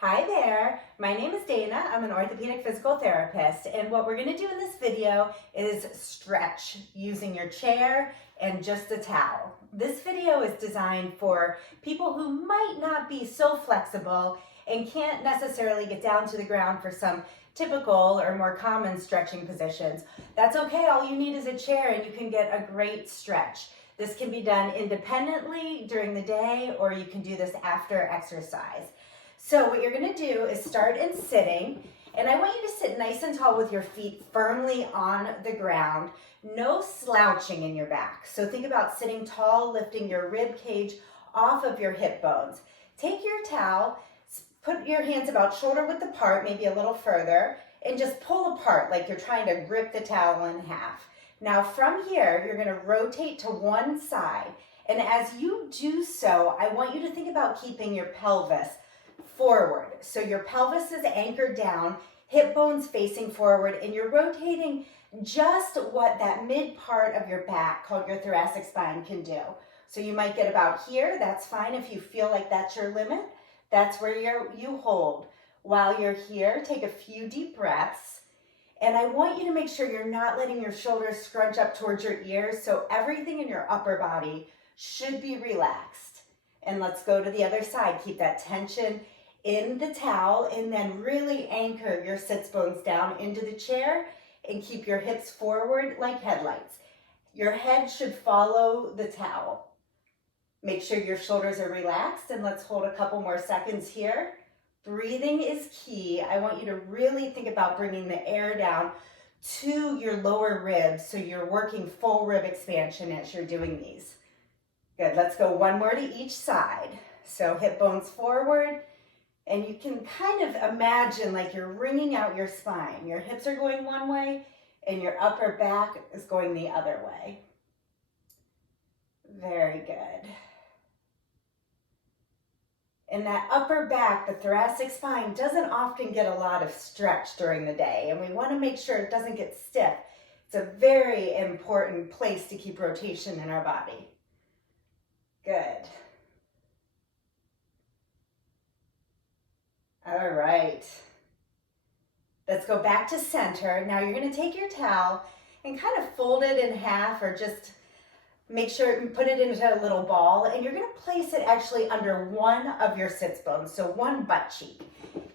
Hi there, my name is Dana. I'm an orthopedic physical therapist, and what we're going to do in this video is stretch using your chair and just a towel. This video is designed for people who might not be so flexible and can't necessarily get down to the ground for some typical or more common stretching positions. That's okay, all you need is a chair and you can get a great stretch. This can be done independently during the day, or you can do this after exercise. So what you're going to do is start in sitting, and I want you to sit nice and tall with your feet firmly on the ground. No slouching in your back. So think about sitting tall, lifting your rib cage off of your hip bones. Take your towel, put your hands about shoulder width apart, maybe a little further, and just pull apart like you're trying to grip the towel in half. Now from here, you're going to rotate to one side, and as you do so, I want you to think about keeping your pelvis forward. So your pelvis is anchored down, hip bones facing forward, and you're rotating just what that mid part of your back, called your thoracic spine, can do. So you might get about here. That's fine. If you feel like that's your limit, that's where you hold. While you're here, take a few deep breaths. And I want you to make sure you're not letting your shoulders scrunch up towards your ears, so everything in your upper body should be relaxed. And let's go to the other side. Keep that tension in the towel, and then really anchor your sits bones down into the chair and keep your hips forward like headlights. Your head should follow the towel. Make sure your shoulders are relaxed, and let's hold a couple more seconds here. Breathing is key. I want you to really think about bringing the air down to your lower ribs so you're working full rib expansion as you're doing these. Good, let's go one more to each side. So hip bones forward, and you can kind of imagine like you're wringing out your spine. Your hips are going one way and your upper back is going the other way. Very good. And that upper back, the thoracic spine, doesn't often get a lot of stretch during the day, and we want to make sure it doesn't get stiff. It's a very important place to keep rotation in our body. Good. All right. Let's go back to center. Now you're going to take your towel and kind of fold it in half, or just make sure and put it into a little ball, and you're going to place it actually under one of your sits bones, so one butt cheek.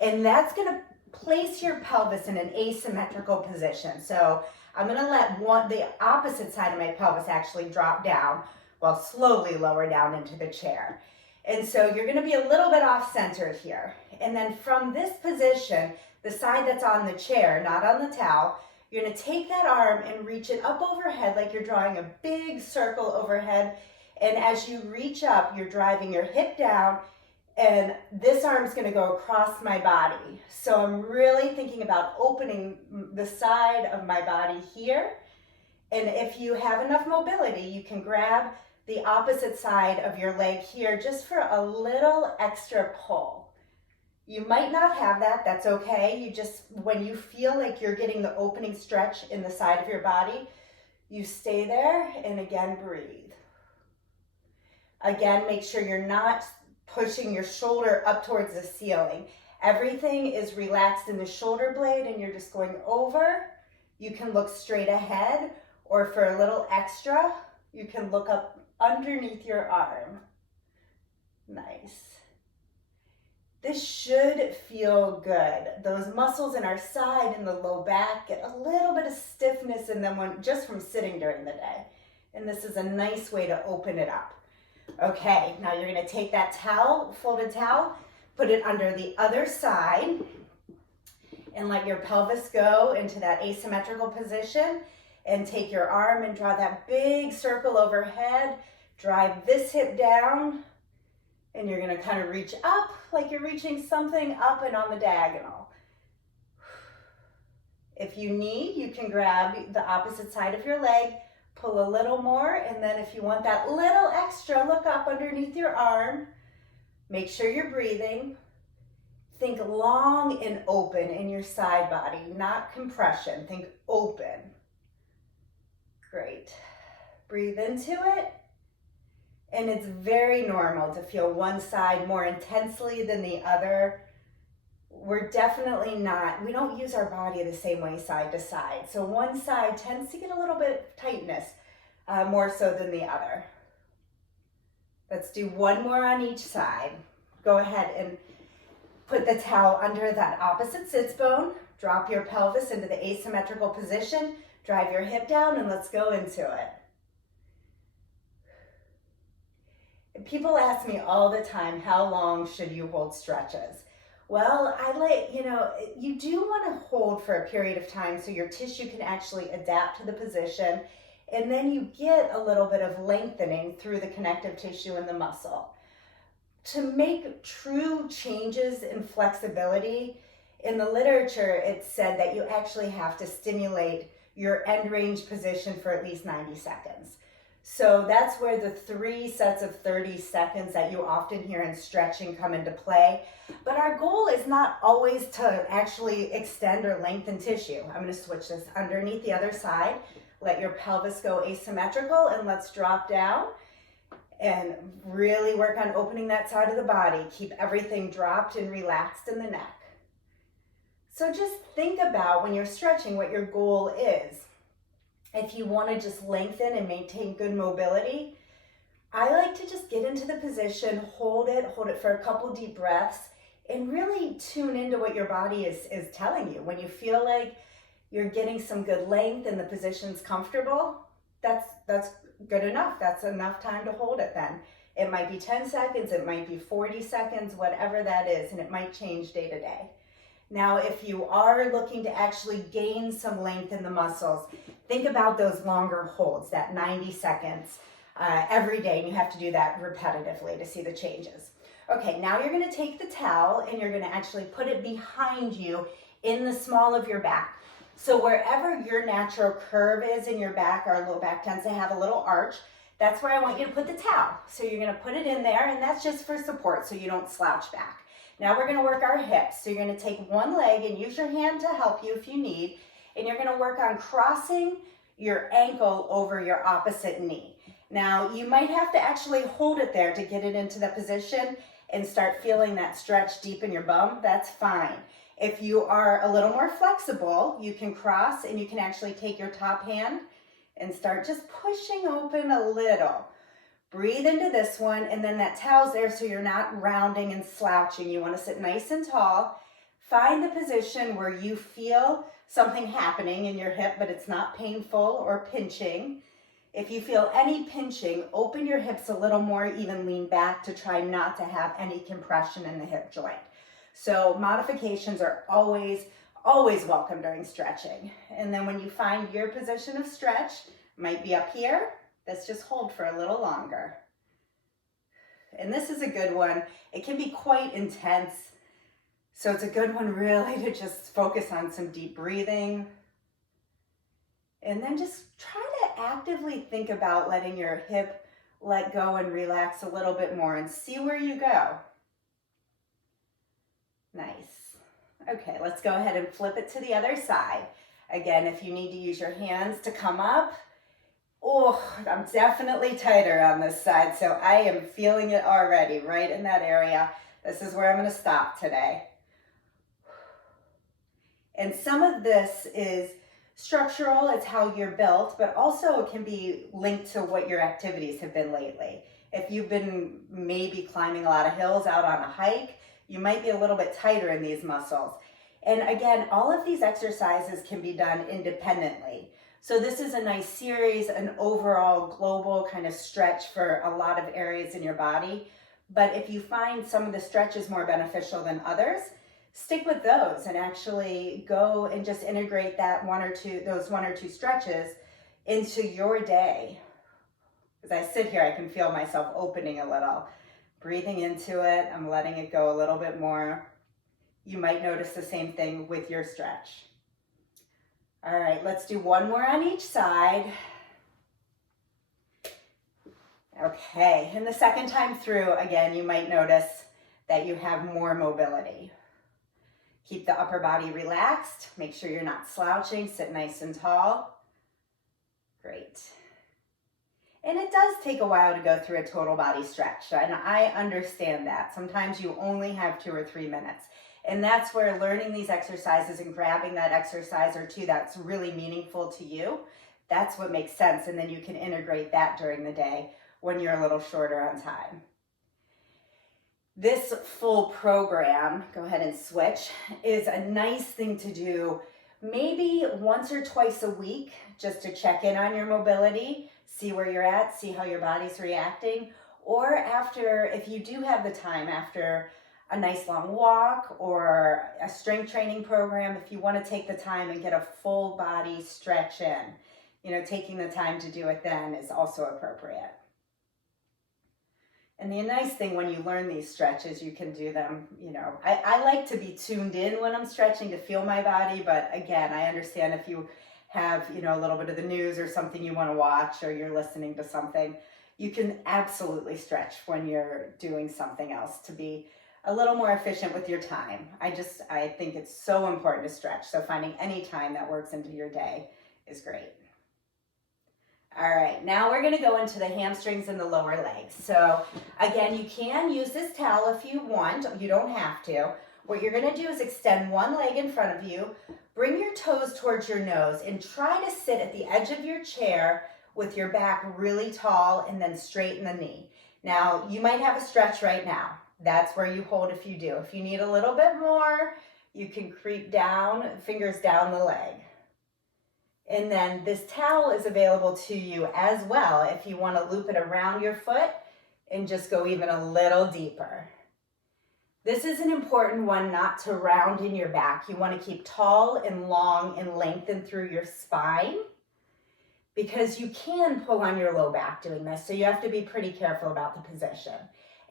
And that's going to place your pelvis in an asymmetrical position. So I'm going to let the opposite side of my pelvis actually drop down while slowly lower down into the chair. And so you're going to be a little bit off-centered here. And then from this position, the side that's on the chair, not on the towel, you're going to take that arm and reach it up overhead like you're drawing a big circle overhead. And as you reach up, you're driving your hip down, and this arm's going to go across my body. So I'm really thinking about opening the side of my body here. And if you have enough mobility, you can grab the opposite side of your leg here just for a little extra pull. You might not have that, that's okay. You just, when you feel like you're getting the opening stretch in the side of your body, you stay there, and again, breathe. Again, make sure you're not pushing your shoulder up towards the ceiling. Everything is relaxed in the shoulder blade, and you're just going over. You can look straight ahead, or for a little extra, you can look up underneath your arm. Nice. This should feel good. Those muscles in our side and the low back get a little bit of stiffness in them just from sitting during the day. And this is a nice way to open it up. Okay, now you're going to take that towel, folded towel, put it under the other side, and let your pelvis go into that asymmetrical position. And take your arm and draw that big circle overhead. Drive this hip down, and you're going to kind of reach up like you're reaching something up and on the diagonal. If you need, you can grab the opposite side of your leg, pull a little more, and then if you want that little extra, look up underneath your arm. Make sure you're breathing. Think long and open in your side body, not compression. Think open. Great. Breathe into it. And it's very normal to feel one side more intensely than the other. we're definitely not, we don't use our body the same way side to side. So one side tends to get a little bit of tightness, more so than the other. Let's do one more on each side. Go ahead and put the towel under that opposite sits bone. Drop your pelvis into the asymmetrical position. Drive your hip down and let's go into it. People ask me all the time, how long should you hold stretches? Well, you do want to hold for a period of time so your tissue can actually adapt to the position, and then you get a little bit of lengthening through the connective tissue and the muscle. To make true changes in flexibility, in the literature, it's said that you actually have to stimulate your end range position for at least 90 seconds. So that's where the 3 sets of 30 seconds that you often hear in stretching come into play. But our goal is not always to actually extend or lengthen tissue. I'm going to switch this underneath the other side. Let your pelvis go asymmetrical and let's drop down and really work on opening that side of the body. Keep everything dropped and relaxed in the neck. So just think about when you're stretching what your goal is. If you want to just lengthen and maintain good mobility, I like to just get into the position, hold it for a couple deep breaths, and really tune into what your body is telling you. When you feel like you're getting some good length and the position's comfortable, that's good enough. That's enough time to hold it then. It might be 10 seconds, it might be 40 seconds, whatever that is, and it might change day to day. Now, if you are looking to actually gain some length in the muscles, think about those longer holds, that 90 seconds every day, and you have to do that repetitively to see the changes. Okay, now you're going to take the towel and you're going to actually put it behind you in the small of your back. So wherever your natural curve is in your back, our low back tends to have a little arch, that's where I want you to put the towel. So you're going to put it in there, and that's just for support so you don't slouch back. Now we're going to work our hips. So you're going to take one leg and use your hand to help you if you need, and you're going to work on crossing your ankle over your opposite knee. Now you might have to actually hold it there to get it into the position and start feeling that stretch deep in your bum. That's fine. If you are a little more flexible, you can cross and you can actually take your top hand and start just pushing open a little. Breathe into this one, and then that towel's there so you're not rounding and slouching. You want to sit nice and tall. Find the position where you feel something happening in your hip, but it's not painful or pinching. If you feel any pinching, open your hips a little more, even lean back to try not to have any compression in the hip joint. So modifications are always welcome during stretching. And then when you find your position of stretch, might be up here, let's just hold for a little longer. And this is a good one. It can be quite intense. So it's a good one really to just focus on some deep breathing. And then just try to actively think about letting your hip let go and relax a little bit more and see where you go. Nice. Okay, let's go ahead and flip it to the other side. Again, if you need to use your hands to come up, oh, I'm definitely tighter on this side, so I am feeling it already, right in that area. This is where I'm going to stop today. And some of this is structural, it's how you're built, but also it can be linked to what your activities have been lately. If you've been maybe climbing a lot of hills out on a hike, you might be a little bit tighter in these muscles. And again, all of these exercises can be done independently. So this is a nice series, an overall global kind of stretch for a lot of areas in your body. But if you find some of the stretches more beneficial than others, stick with those and actually go and just integrate those one or two stretches into your day. As I sit here, I can feel myself opening a little. Breathing into it, I'm letting it go a little bit more. You might notice the same thing with your stretch. All right, let's do one more on each side. Okay, and the second time through, again, you might notice that you have more mobility. Keep the upper body relaxed. Make sure you're not slouching. Sit nice and tall. Great. And it does take a while to go through a total body stretch, and I understand that. Sometimes you only have 2 or 3 minutes. And that's where learning these exercises and grabbing that exercise or two that's really meaningful to you, that's what makes sense. And then you can integrate that during the day when you're a little shorter on time. This full program, go ahead and switch, is a nice thing to do maybe once or twice a week, just to check in on your mobility, see where you're at, see how your body's reacting, or after, if you do have the time, after a nice long walk or a strength training program, if you want to take the time and get a full body stretch in, taking the time to do it then is also appropriate. And the nice thing when you learn these stretches, you can do them, I like to be tuned in when I'm stretching to feel my body, but again, I understand if you have, a little bit of the news or something you want to watch, or you're listening to something, you can absolutely stretch when you're doing something else to be a little more efficient with your time. I think it's so important to stretch. So finding any time that works into your day is great. All right, now we're gonna go into the hamstrings and the lower legs. So again, you can use this towel if you want, you don't have to. What you're gonna do is extend one leg in front of you, bring your toes towards your nose, and try to sit at the edge of your chair with your back really tall and then straighten the knee. Now, you might have a stretch right now. That's where you hold if you do. If you need a little bit more, you can creep down, fingers down the leg. And then this towel is available to you as well if you want to loop it around your foot and just go even a little deeper. This is an important one not to round in your back. You want to keep tall and long and lengthened through your spine because you can pull on your low back doing this. So you have to be pretty careful about the position.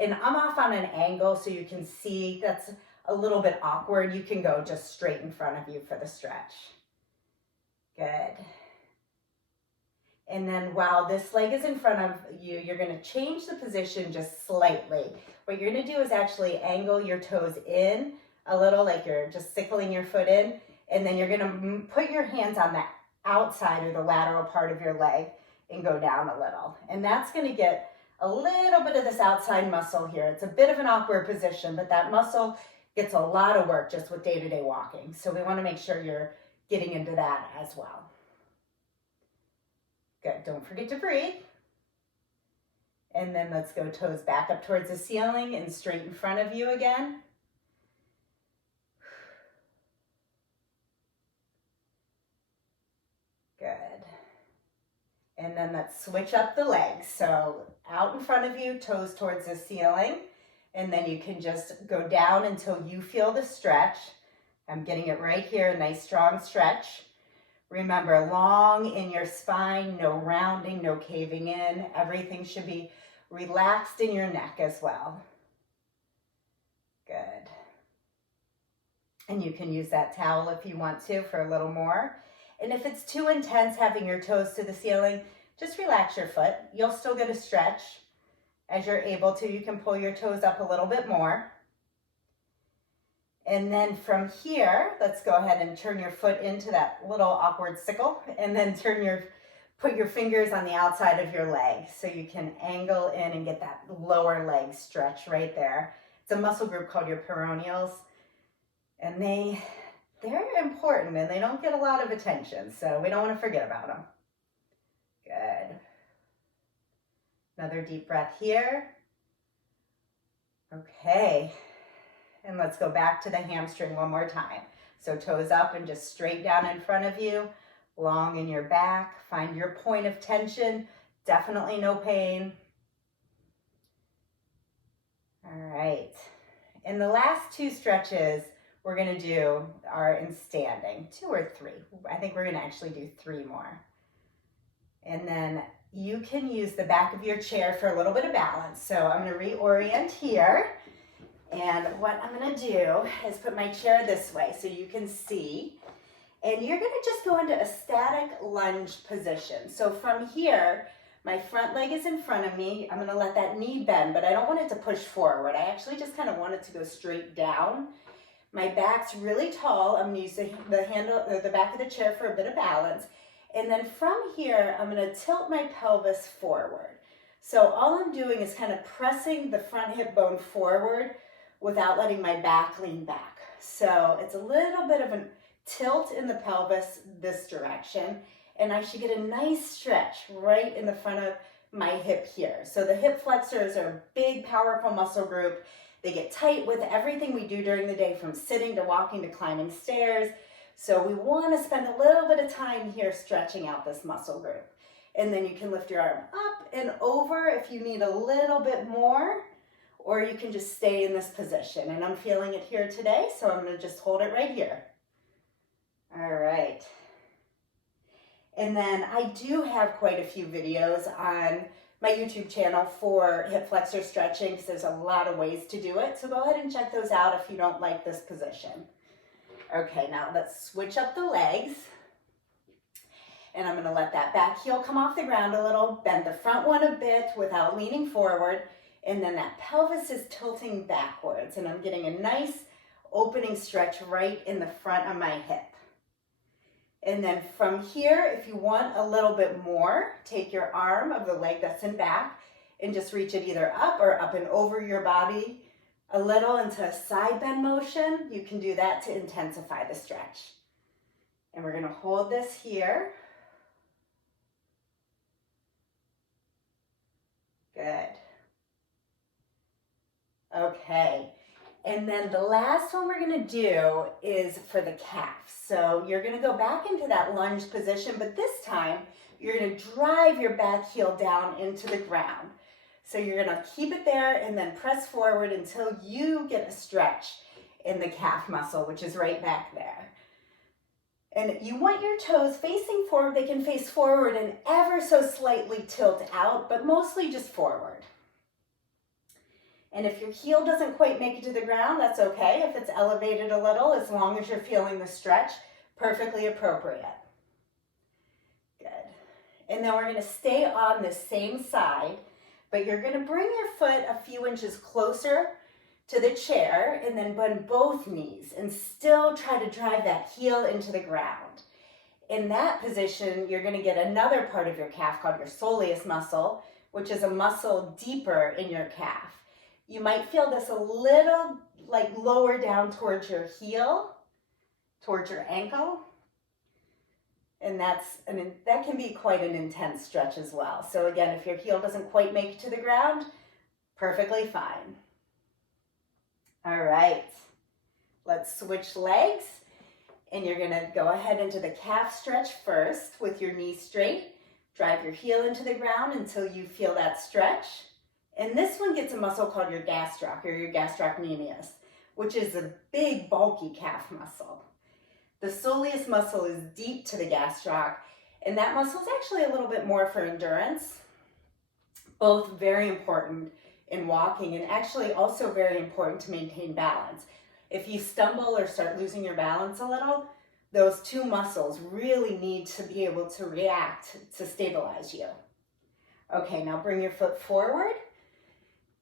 And I'm off on an angle so you can see that's a little bit awkward. You can go just straight in front of you for the stretch. Good. And then while this leg is in front of you, you're going to change the position just slightly. What you're going to do is actually angle your toes in a little, like you're just sickling your foot in, and then you're going to put your hands on the outside or the lateral part of your leg and go down a little. And that's going to get a little bit of this outside muscle here. It's a bit of an awkward position, but that muscle gets a lot of work just with day-to-day walking. So we want to make sure you're getting into that as well. Good, don't forget to breathe. And then let's go toes back up towards the ceiling and straight in front of you again. Good. And then let's switch up the legs. So out in front of you, toes towards the ceiling. And then you can just go down until you feel the stretch. I'm getting it right here, a nice strong stretch. Remember, long in your spine, no rounding, no caving in. Everything should be relaxed in your neck as well. Good. And you can use that towel if you want to for a little more. And if it's too intense having your toes to the ceiling, just relax your foot. You'll still get a stretch. As you're able to, you can pull your toes up a little bit more. And then from here, let's go ahead and turn your foot into that little awkward sickle, and then put your fingers on the outside of your leg so you can angle in and get that lower leg stretch right there. It's a muscle group called your peroneals, and they're important and they don't get a lot of attention, so we don't want to forget about them. Good. Another deep breath here. Okay. And let's go back to the hamstring one more time. So toes up and just straight down in front of you, long in your back. Find your point of tension. Definitely no pain. All right. And the last two stretches we're going to do are in standing, 2 or 3. I think we're going to actually do 3 more. And then you can use the back of your chair for a little bit of balance. So I'm going to reorient here. And what I'm going to do is put my chair this way so you can see. And you're going to just go into a static lunge position. So from here, my front leg is in front of me. I'm going to let that knee bend, but I don't want it to push forward. I actually just kind of want it to go straight down. My back's really tall. I'm going to use the handle or the back of the chair for a bit of balance. And then from here, I'm going to tilt my pelvis forward. So all I'm doing is kind of pressing the front hip bone forward without letting my back lean back. So it's a little bit of a tilt in the pelvis this direction, and I should get a nice stretch right in the front of my hip here. So the hip flexors are a big, powerful muscle group. They get tight with everything we do during the day, from sitting to walking to climbing stairs. So we want to spend a little bit of time here stretching out this muscle group. And then you can lift your arm up and over if you need a little bit more, or you can just stay in this position. And I'm feeling it here today, so I'm going to just hold it right here. All right. And then I do have quite a few videos on my YouTube channel for hip flexor stretching, because there's a lot of ways to do it. So go ahead and check those out if you don't like this position. Okay, now let's switch up the legs. And I'm going to let that back heel come off the ground a little, bend the front one a bit without leaning forward, and then that pelvis is tilting backwards, and I'm getting a nice opening stretch right in the front of my hip. And then from here, if you want a little bit more, take your arm of the leg that's in back and just reach it either up or up and over your body a little into a side bend motion. You can do that to intensify the stretch. And we're going to hold this here. Good. Okay. And then the last one we're going to do is for the calf. So you're going to go back into that lunge position, but this time you're going to drive your back heel down into the ground. So you're going to keep it there and then press forward until you get a stretch in the calf muscle, which is right back there. And you want your toes facing forward. They can face forward and ever so slightly tilt out, but mostly just forward. And if your heel doesn't quite make it to the ground, that's okay. If it's elevated a little, as long as you're feeling the stretch, perfectly appropriate. Good. And then we're going to stay on the same side, but you're going to bring your foot a few inches closer to the chair and then bend both knees and still try to drive that heel into the ground. In that position, you're going to get another part of your calf called your soleus muscle, which is a muscle deeper in your calf. You might feel this a little like lower down towards your heel, towards your ankle. And that can be quite an intense stretch as well. So again, if your heel doesn't quite make it to the ground, perfectly fine. All right, let's switch legs. And you're gonna go ahead into the calf stretch first with your knees straight. Drive your heel into the ground until you feel that stretch. And this one gets a muscle called your gastroc, or your gastrocnemius, which is a big, bulky calf muscle. The soleus muscle is deep to the gastroc, and that muscle is actually a little bit more for endurance. Both very important in walking, and actually also very important to maintain balance. If you stumble or start losing your balance a little, those two muscles really need to be able to react to stabilize you. Okay, now bring your foot forward.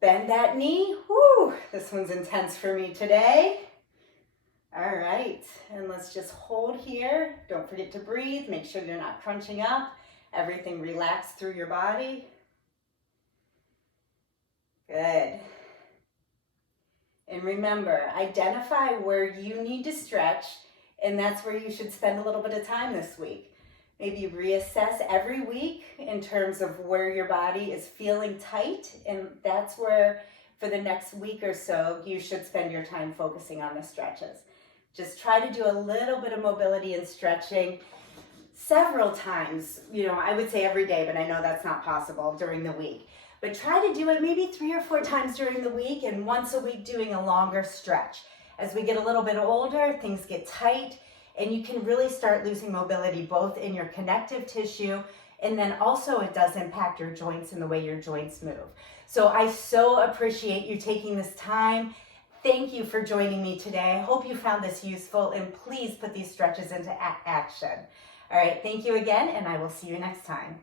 Bend that knee. Woo, this one's intense for me today. All right, and let's just hold here. Don't forget to breathe. Make sure you're not crunching up. Everything relax through your body. Good. And remember, identify where you need to stretch, and that's where you should spend a little bit of time this week. Maybe reassess every week in terms of where your body is feeling tight, and that's where for the next week or so you should spend your time focusing on the stretches. Just try to do a little bit of mobility and stretching several times, I would say every day, but I know that's not possible during the week. But try to do it maybe 3 or 4 times during the week, and once a week doing a longer stretch. As we get a little bit older, things get tight, and you can really start losing mobility both in your connective tissue, and then also it does impact your joints and the way your joints move. So I so appreciate you taking this time. Thank you for joining me today. I hope you found this useful, and please put these stretches into action. All right, thank you again, and I will see you next time.